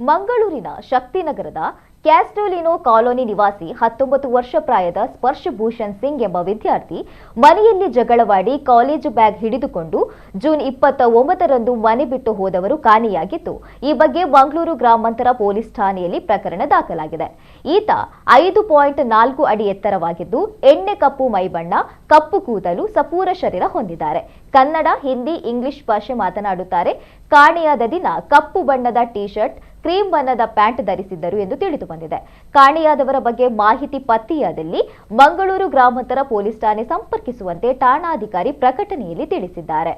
ಮಂಗಳೂರಿನ ಶಕ್ತಿನಗರದ ಕ್ಯಾಸ್ಟೋಲಿನೋ ಕಾಲೋನಿ ನಿವಾಸಿ 19 ವರ್ಷ ಪ್ರಾಯದ ಸ್ಪರ್ಶ್ ಭೂಷಣ್ ಸಿಂಗ್ ಎಂಬ ವಿದ್ಯಾರ್ಥಿ ಮನೆಯಲ್ಲಿ ಜಗಳವಾಡಿ ಕಾಲೇಜು ಬ್ಯಾಗ್ ಹಿಡಿದುಕೊಂಡು ಜೂನ್ 29ರಂದು ಮನೆ ಬಿಟ್ಟು ಹೋದವರು ಕಾಣೆಯಾಗಿದ್ದು, ಈ ಬಗ್ಗೆ ಮಂಗಳೂರು ಗ್ರಾಮಾಂತರ ಪೊಲೀಸ್ ಠಾಣೆಯಲ್ಲಿ ಪ್ರಕರಣ ದಾಖಲಾಗಿದೆ. ಈತ 5.4 ಅಡಿ ಎತ್ತರವಾಗಿದ್ದು, ಎಣ್ಣೆ ಕಪ್ಪು ಮೈಬಣ್ಣ, ಕಪ್ಪು ಕೂದಲು, ಸಪೂರ ಶರೀರ ಹೊಂದಿದ್ದಾರೆ. ಕನ್ನಡ, ಹಿಂದಿ, ಇಂಗ್ಲಿಷ್ ಭಾಷೆ ಮಾತನಾಡುತ್ತಾರೆ. ಕಾಣೆಯಾದ ದಿನ ಕಪ್ಪು ಬಣ್ಣದ ಟಿ ಶರ್ಟ್, ಕ್ರೀಮ್ ಬಣ್ಣದ ಪ್ಯಾಂಟ್ ಧರಿಸಿದ್ದರು ಎಂದು ತಿಳಿದು ಬಂದಿದೆ. ಕಾಣೆಯಾದವರ ಬಗ್ಗೆ ಮಾಹಿತಿ ಪತ್ತೆಯಾದಲ್ಲಿ ಮಂಗಳೂರು ಗ್ರಾಮಾಂತರ ಪೊಲೀಸ್ ಠಾಣೆ ಸಂಪರ್ಕಿಸುವಂತೆ ಠಾಣಾಧಿಕಾರಿ ಪ್ರಕಟಣೆಯಲ್ಲಿ ತಿಳಿಸಿದ್ದಾರೆ.